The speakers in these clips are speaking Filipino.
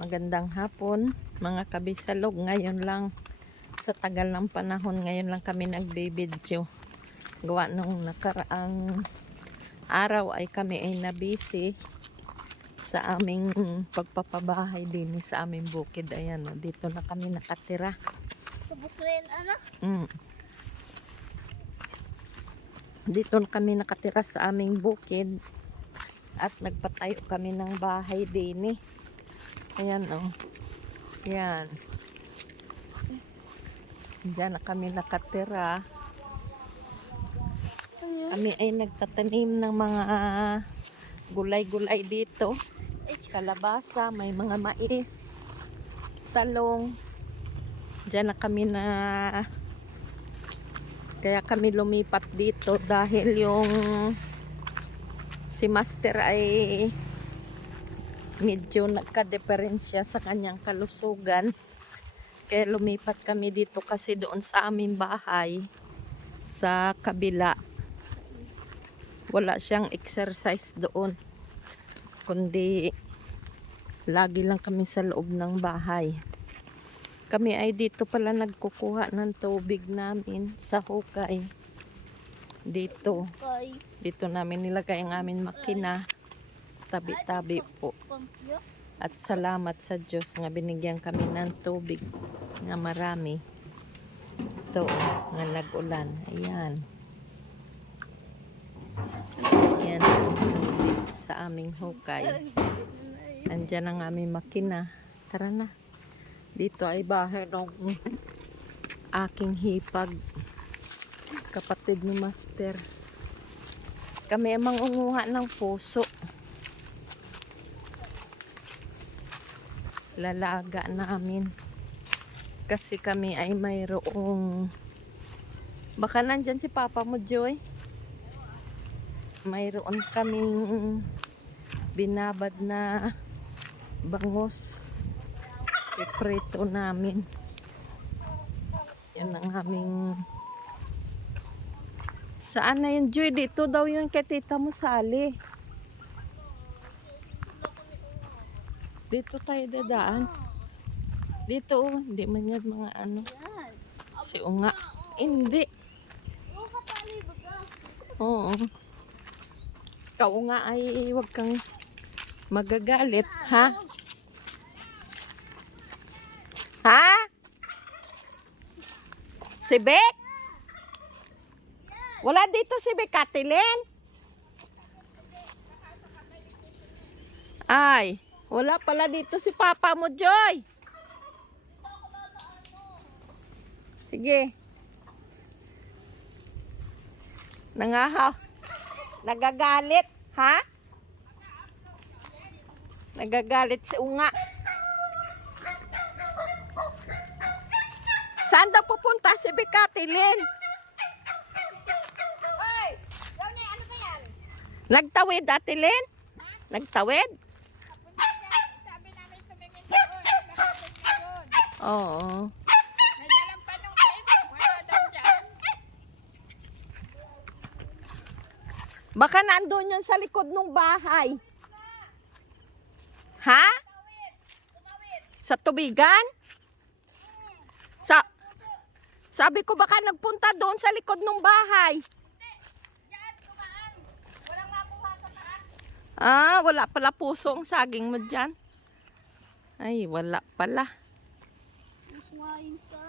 Magandang hapon mga kabisalog. Ngayon lang sa tagal ng panahon, ngayon lang kami nagbe-video. Gawa nung nakaraang araw ay kami ay nabisi sa aming pagpapabahay din sa aming bukid. Ayan, dito na kami nakatira. Tapos na yun, anak? Dito na kami nakatira sa aming bukid at nagpatayo kami ng bahay din. Ayan, oh. Yan. Diyan na kami nakatira. Kami ay nagtatanim ng mga gulay-gulay dito. Kalabasa, may mga mais, talong. Diyan na kami kaya kami lumipat dito dahil yung si Master ay medyo nagka-diferensya sa kanyang kalusugan. Kaya lumipat kami dito kasi doon sa aming bahay sa kabila wala siyang exercise doon, kundi lagi lang kami sa loob ng bahay. Kami ay dito pala nagkukuha ng tubig namin sa hukay. Dito namin nilagay ang aming makina. Tabi-tabi po. At salamat sa Diyos nga binigyan kami ng tubig nga marami. Ito nga nag-ulan. Ayan. Yan ang tubig sa aming hukay. Andyan ang aming makina. Tara na. Dito ay bahay ng aking hipag. Kapatid ni Master. Kami ay mangunguha ng puso. Lalaga namin kasi kami ay mayroong, baka nandyan si Papa mo, Joy, mayroon kaming binabad na bangus, iprito namin. Yan ang aming, saan na yun, Joy? Dito daw yun kay tita mo Sally. Dito tayo dadaan. Dito, oh. Hindi man yan mga ano. Si Unga. Hindi. Oo. Ikaw nga ay huwag kang magagalit. Ha? Ha? Si Bek? Wala dito si Bek, Katilin? Ay. Wala pala dito si Papa mo, Joy. Sige. Nangahaw. Nagagalit, ha? Nagagalit si Unga. Saan daw pupunta si Bikatilin? Hoy! Johnny, ano ba yan? Nagtawid, Atilin? Nagtawid? Oo. May dalang panong kayo. Wala daw dyan. Baka nandun yun sa likod ng bahay. Ha? Sa tubigan? Sabi ko baka nagpunta doon sa likod ng bahay. Diyan, tumaan. Walang makuha sa taas. Ah, wala pala puso ang saging mo dyan. Ay, wala pala. Muswain ka.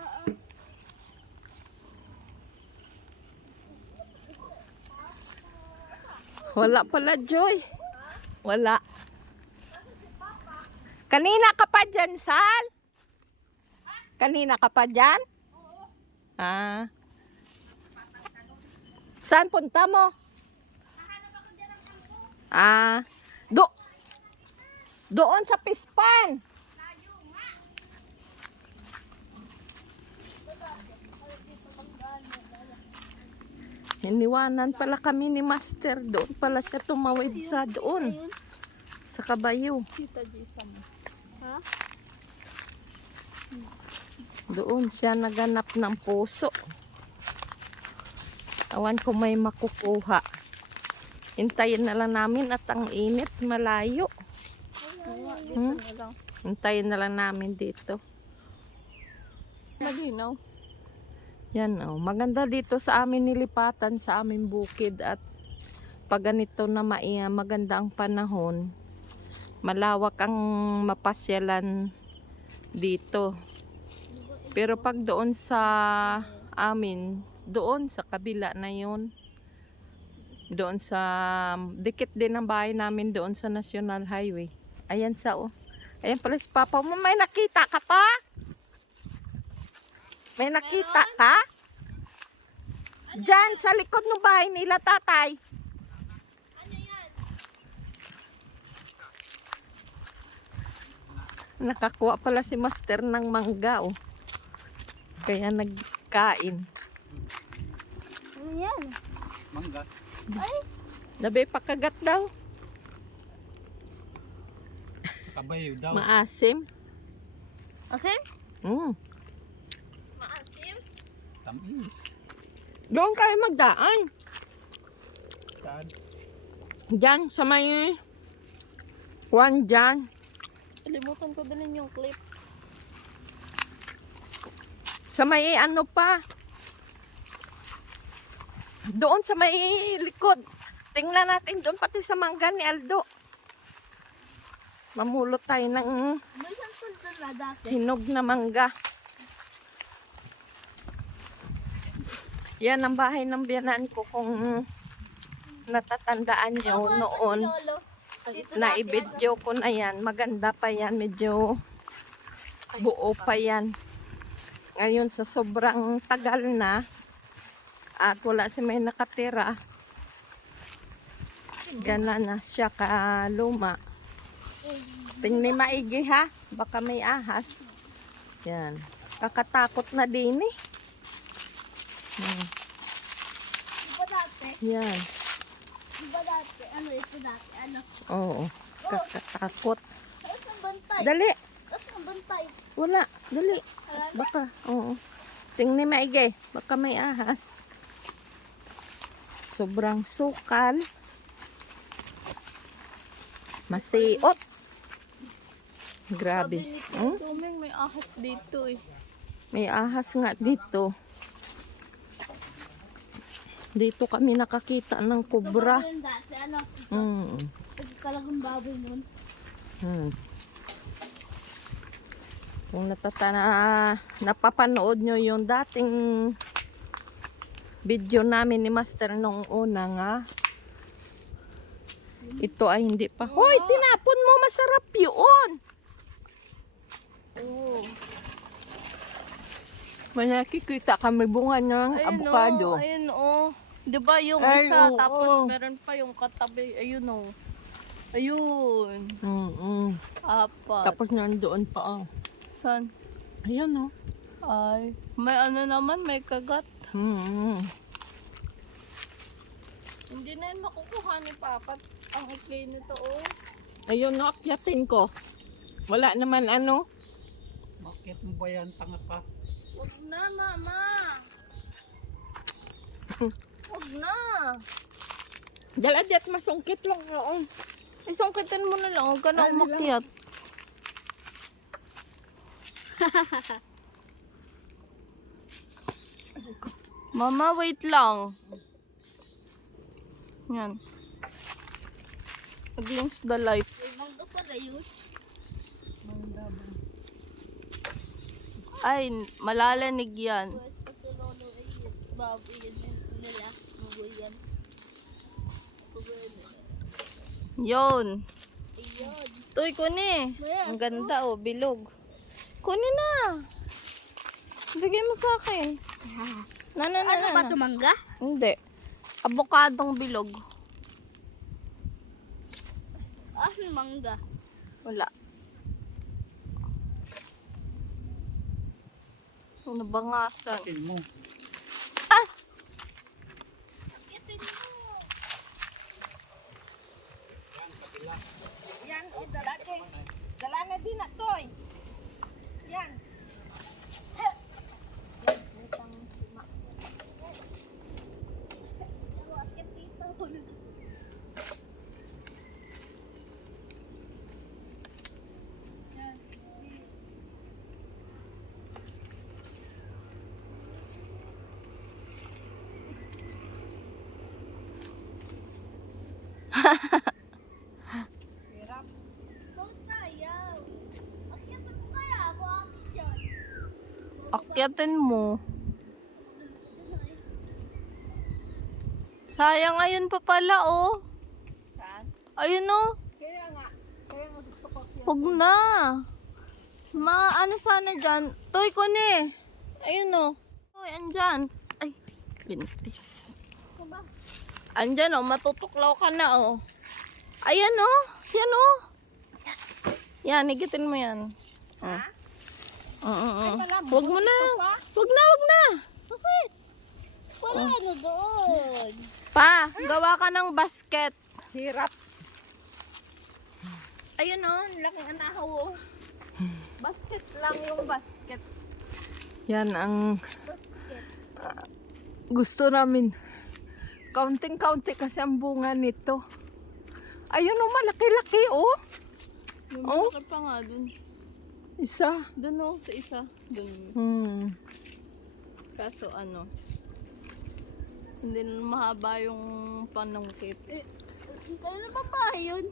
Wala pala, Joy. Wala. Kanina ka pa dyan, Sal? Kanina ka pa dyan? Ah. Saan punta mo? Ah. Doon sa Pispan. Iniwanan pala kami ni Master. Doon pala siya tumawid sa doon. Sa Kabayo. Kita Jason. Ha? Doon siya naganap ng puso. Awan ko may makukuha. Hintayin na lang namin at ang init, malayo. Hmm? Hintayin na lang namin dito. Malinaw. Yan oh, maganda dito sa amin nilipatan sa aming bukid at pag ganito na maganda ang panahon, malawak ang mapasyalan dito. Pero pag doon sa amin, doon sa kabila na yun, doon sa dikit din ang bahay namin doon sa National Highway. Ayan sa oh. Ayan pala si Papa mo. May nakita ka pa? May nakita ka? Diyan sa likod ng bahay nila, tatay. Ano yan? Nakakuha pala si Master ng mangga oh. Kaya nagkain. Ano yan? Mangga. Ay, Nabe pakagat daw. Kabayo daw. Maasim. asin? Mm. Maasim? Tamis. Doon kayo magdaan. Saan? Diyan sa may Juan dyan. Kalimutan ko dalhin yung clip. Sa may ano pa. Doon sa may likod. Tingnan natin doon pati sa mangga ni Aldo. Mamulot tayo ng May saan doon na dati? hinog na mangga. Yan ang bahay ng biyanan ko kung natatandaan nyo noon. Lolo. Na i-video ko na yan. Maganda pa yan. Medyo buo pa yan. Ngayon sa sobrang tagal na at wala si may nakatira. Gana na siya kaluma. Tingnan maigi ha. Baka may ahas. Yan. Kakatakot na din eh. Iba dati? Yan. Iba dati? Ano ito dati? Ano? Oo. Kakatakot. Saan ang bantay? Dali. Saan ang bantay? Wala. Dali. Wala na? Baka. Oo. Tingnan maigi. Baka may ahas. Sobrang sukal. Masiot. Grabe. Hmm? Tuming may ahas dito eh. May ahas nga dito. Dito kami nakakita ng kubra. Ito yung dati, ano? Mm. Ito talagang baboy nun. Hmm. Kung napapanood nyo yung dating video namin ni Master nung una nga, ito ay hindi pa. Hoy, tinapon mo, masarap yun. Oo. May nakikita kami bunga ng avocado. Ayun o. Diba yung Ay, isa, oo. tapos meron pa yung katabi. Ayun o. Ayun. Apat. Tapos nandoon pa. Oh. Saan? Ayun oh. Ay. May ano naman, may kagat. Hindi na yun makukuha ni Papa. Ang ikli nito oh. Ayun no, akyatin ko. Wala naman ano. Bakit mo ba yan? Tanga pa. Huwag na, Mama. Huwag na. Daladyat masungkit lang noon. Isungkitin mo na lang. Huwag ka na Ano umakyat. Mama, wait lang. Yan. Against the light. Mangga pala yun. Ay, malalanig yan. Yun. Toy, kuni. Ang ganda oh, bilog. Kunin na. Bigay mo sa akin. Na. Ba ito mangga? Hindi. Abokadong bilog. Ano mangga? Wala. Ano ba nga sa... Akin mo. Ah! Yan, o dala din. Dala na din na toy. Yan. Huwag tayo. Akyatan mo kaya ako akit dyan. Akyatin mo. Sayang ngayon pa pala, oh. Saan? Ayun, oh. Kaya nga gusto ko kaya. Huwag na. Ano sana dyan? Toy ko ni. Ayun, oh. Toy, andyan. Ay, pintis. Andyan, oh. Matutuklaw ka na, oh. Ayan, oh. Yan, oh. Yan, higitin mo yan. Ha? Huwag mo na. Huwag na, huwag na. Bakit? Wala ano doon. Pa, gawa ka ng basket. Hirap. Ayun, oh. Laking anahaw, oh. Basket lang yung basket. Yan ang gusto namin. Kaunting-kaunti kasi ang bunga nito. Ayun oh, malaki-laki oh. May Oh. malaki pa nga dun. Isa. Dun, oh, sa isa. Dun. Kaso ano, hindi na mahaba yung panungkit. Kaya na ba bahay yun?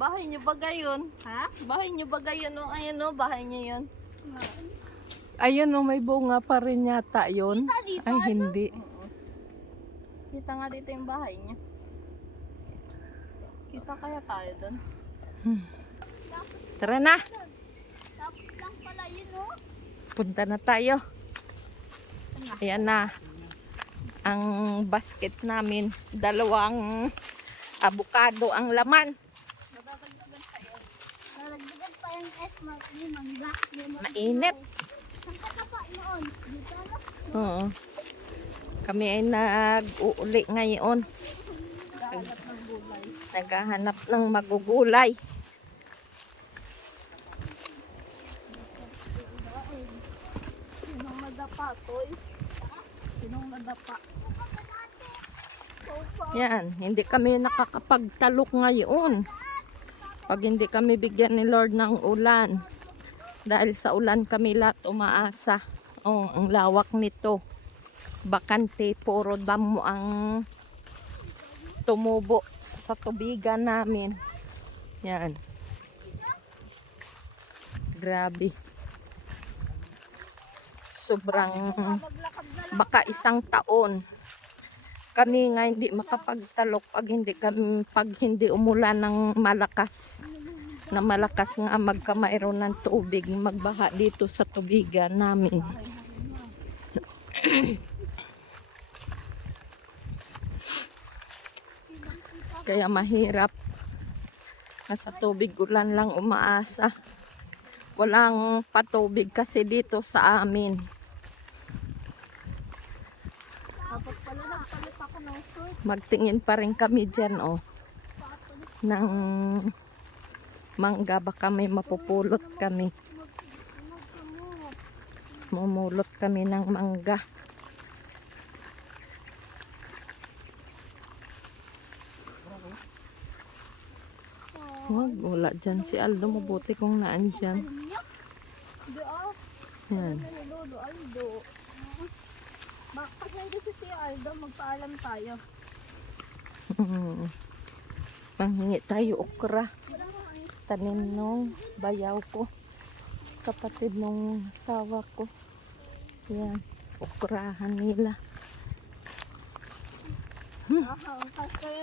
Bahay niyo ba gayon? Ha? Bahay niyo ba gayon? Oh, ayun, oh, bahay niyo yun. Ayun oh, may bunga pa rin yata yun. dito, Ay, hindi. Kita nga dito yung bahay niya. Kita kaya tayo dun? Tara na. Tapos lang pala yun, oh. Punta na tayo. Ayan na. Ang basket namin. 2 avocado ang laman. Nalagdagan pa yung mangga. Mainit. Saan ka pa noon? Dito na? Oo. Kami ay nag-uuli ngayon. Naghahanap ng magugulay. Sinong nadapa, Toy? Sinong nadapa? Yan, hindi kami nakakapagtalok ngayon. Pag hindi kami bigyan ni Lord ng ulan. Dahil sa ulan kami lahat umaasa. Oh, ang lawak nito. Bakante, puro damo ang tumubo sa tubigan namin. Yan. Grabe. Sobrang baka 1 taon. Kami nga hindi makapagtalok pag hindi umulan ng malakas. Na malakas nga magkamayroon ng tubig, magbaha dito sa tubigan namin. Kaya mahirap. Nasa tubig ulan lang umaasa. Walang patubig kasi dito sa amin. Magtingin pa rin kami dyan oh. Ng mangga, baka may mapupulot kami. Mumulot kami ng mangga. Wag, wala dyan si Aldo. Mabuti kung naan dyan. Hindi, ah. Yan. Ano, Lolo, Aldo. Pag nandito si Aldo, magpaalam tayo. Manghingi tayo okra. Tanim nung bayaw ko. Kapatid nung asawa ko. Yan. Okrahan nila. Kasi,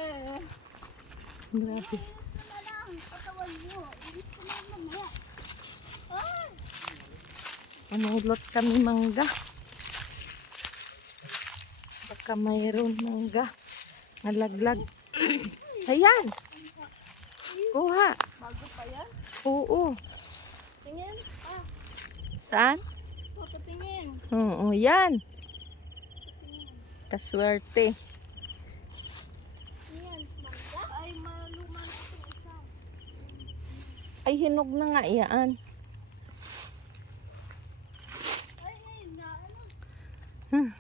Grabe. Katawan mo. Gusto mo mamaya. Manulot kami mangga. Baka mayroon mangga. Nalaglag. Ayan. Kuha. bago pa yan. Oo. Tingin. Ah, Saan? papatingin. Oo, yan. Kaswerte. Tingin. Mangga? Ay, maluma na itong isa. Ay, hinog na nga yan. Ay, na ano? Hmm.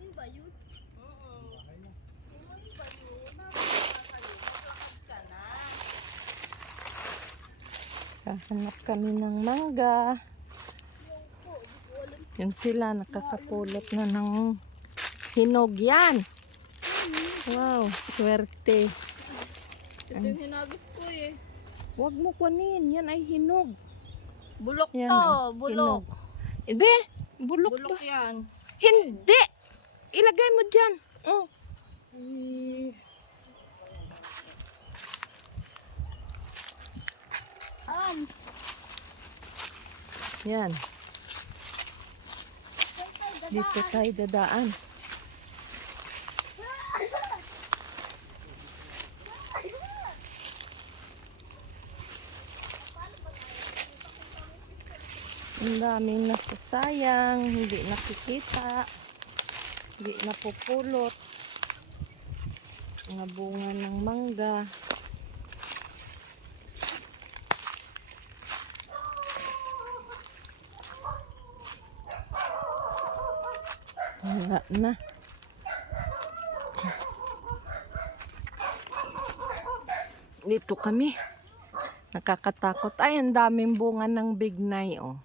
Yun ba yun? Kahanap kami ng mangga. Yung sila nakakapulot na ng Hinog yan. Wow, swerte. Ito yung hinabis ko eh. Huwag mo kunin. Yan ay hinog. Bulok Yan, to, oh, bulok. Ibe, bulok to. Bulok yan. Hindi! Ilagay mo dyan. Oh. Yan. Dito tayo dadaan. Ang daming nasasayang, hindi nakikita, hindi napupulot. Mga bunga ng mangga. Wala na. Dito kami. Nakakatakot. Ay, ang daming bunga ng bignay, oh.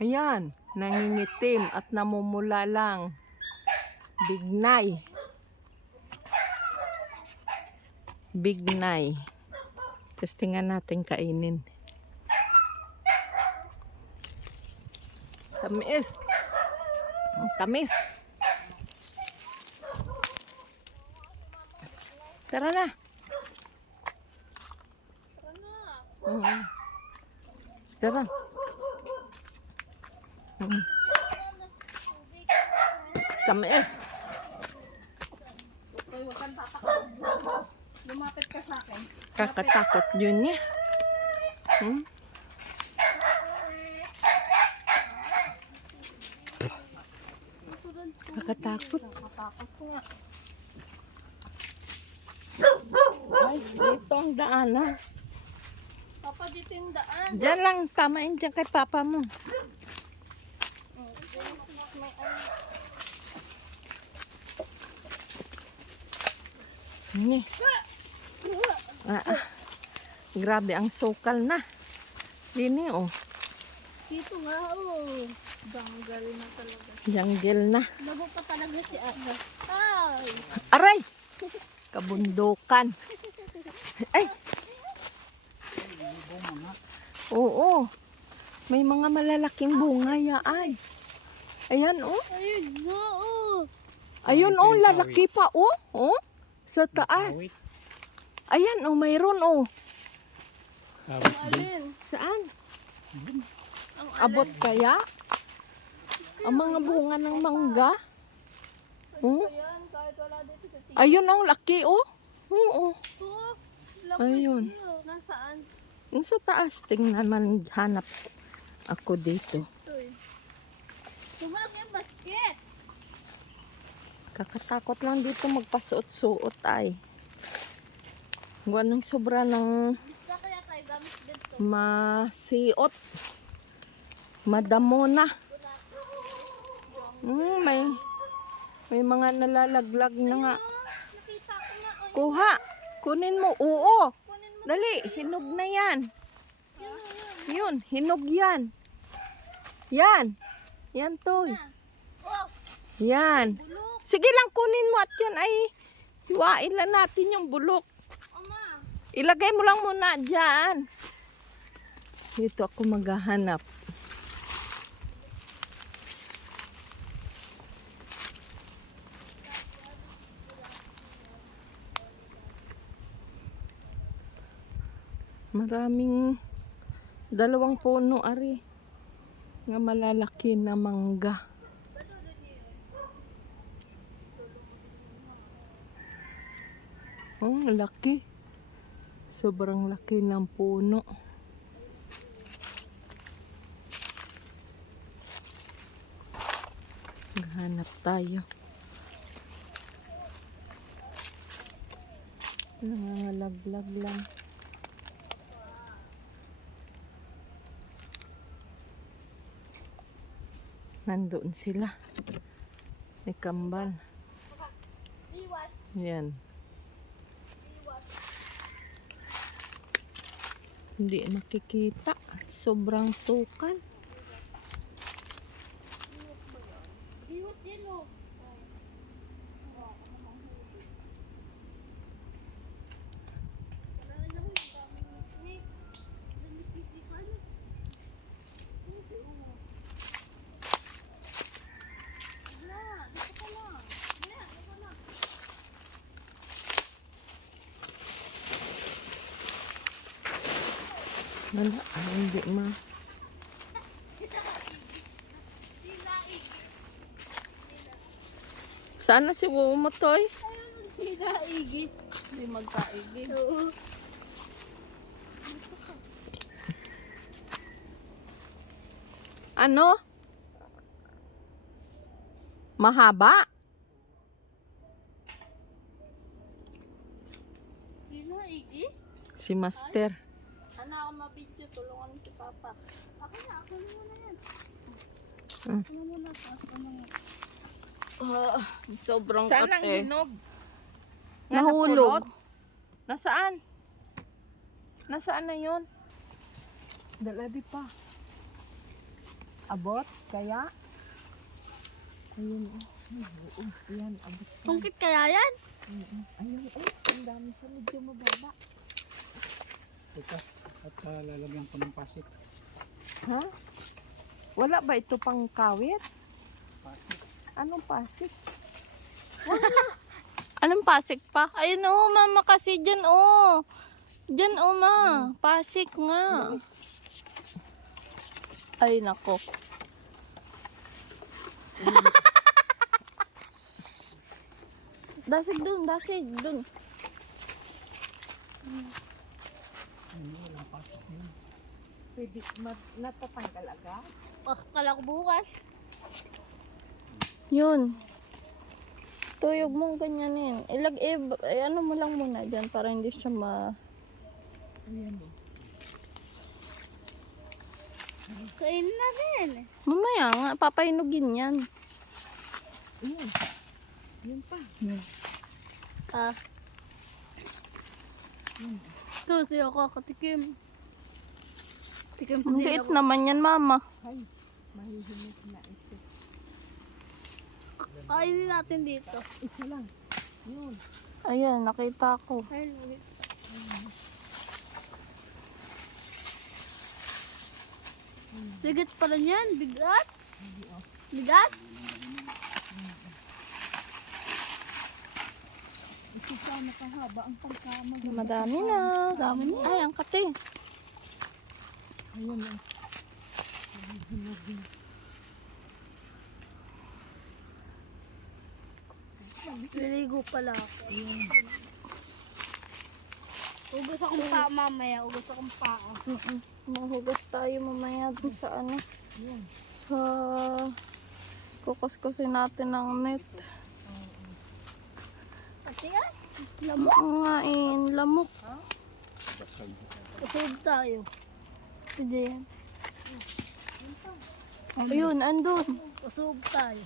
Ayan, nangingitim at namumula lang. Bignay. Bignay. Tapos tingnan natin kainin. Tamis. Ang tamis. Tara na. Tara. Tamis. Toy, huwag kang tatakot. Lumapit ka sa akin. Kakatakot yun niya. Kakatakot. Nakatakot ko nga. Ay, dito ang daanan. Papa, dito yung daan. Diyan lang, tamain dyan kay papa mo. Ini. Grabe ang sukal na. Dini oh. Dito nga, oh. Junggle na talaga. Jungle na. Labo pa talaga si Aga. Ay! Aray! Kabundukan. Ay! Oo. May mga malalaking bunga ay. Ayan oh. Ayun nga, oh. Ayun oh, lalaki pa oh. Oh. Sa taas. Ayan oh, mayroon oh. Alin? Saan? Ang Abot kaya? Ang mga bunga ng mangga? Oh. Ayan, kahit wala dito sa tingin. Ayun oh, laki oh. Oo. Oh, laki. Ayun. Nasaan? Yung sa taas, tingnan man, hanap ako dito. Ito eh. Tumalak yung basket. Kakatakot lang dito magpasuot-suot ay. Ganong sobra ng Basta kaya tayo gamit dito. masiot. Madamo na. May mga nalalaglag na nga. Nakita ko na. Oh, Kuha. Kunin mo. Oo. kunin mo. Dali. Hinog na yan. Yun, Yun. Hinog yan. Yan. Yan to. Oh, Yan. bulok. Sige lang kunin mo at yan ay hiwain lang natin yung bulok. Oma. Ilagay mo lang muna dyan. Dito ako maghahanap. Maraming dalawang puno ari nga malalaki na mangga. Oh, laki. Sobrang laki ng puno. Maghanap tayo. Nangangalaglag lang. Nandoon sila. May kambal. Iwas. Yan. Hindi makikita. Sobrang sukan. Iwas yan Wala. Ay, hindi ma. Saan na si Wuo mo, Toy? Hindi kaigi. Hindi magkaigi. Ano? Mahaba? Hindi kaigi. Si Master. Ano ako mabidyo, tulungan si Papa. Ako na muna yan. Hmm. Ako na muna. Sobrang Saan ang kate. hinog? Nahulog. Nasaan? Nasaan na yun? Dala di pa. Abot? Kaya? Ayun. Yan, abot. Tungkit kaya yan? Ayun, ang dami sa medyo mababa. Ito, at lalagyan ko ng pasit. Ha? Wala ba ito pang kawit? Pasit. Anong pasik? Anong pasik pa? Ayun oh, mama kasi dyan oh. Dyan oh ma. Pasik nga. Ay nako. Dasig dun, dasig dun. Pwede natatanggal agad? Kala ko bukas. Yun. Tuyog mong ganyanin. Ano mo lang muna dyan para hindi siya Ayan o. Kain na rin. Mamaya nga, papainugin yan. Ayan. Yun pa. Ah. Ito, siya ako katikim. Tikim Ang din liit ako. naman yan, mama. Ay, mahihinig na ito. Kainin natin dito. Isa lang. Yun. Ayan, nakita ko. Kain ulit. Bigat pala niyan. Bigat. Bigat. Ito pa nakahaba ang pagkamag. Madami na. Dami na. Ay, ang kate. Ayun lang. Liligo pala ako. Ugos akong paa mamaya. Ugos akong paa. Mahugas tayo mamaya dun sa ano. Sa kukuskusin natin ng net. Kasi yan. Lamok nga lamok. Kasod tayo. Pwede yan. Ayun, andun. Kasog tayo.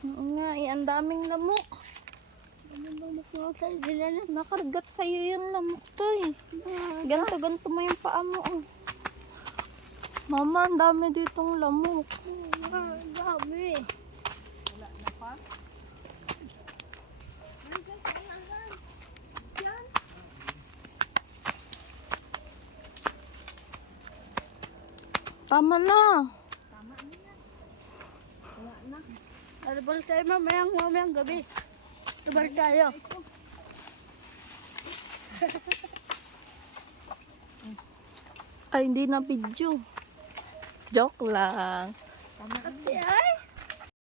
Oo nga, ang daming lamok. Nakargat sa'yo yung lamok to eh. Ganto-ganto mo yung paa mo. Oh. Mama, ang dami ditong lamok. Ang dami. Tama na. Alibal tayo mamayang gabi. Alibal tayo. Ay, hindi na video. Joke lang.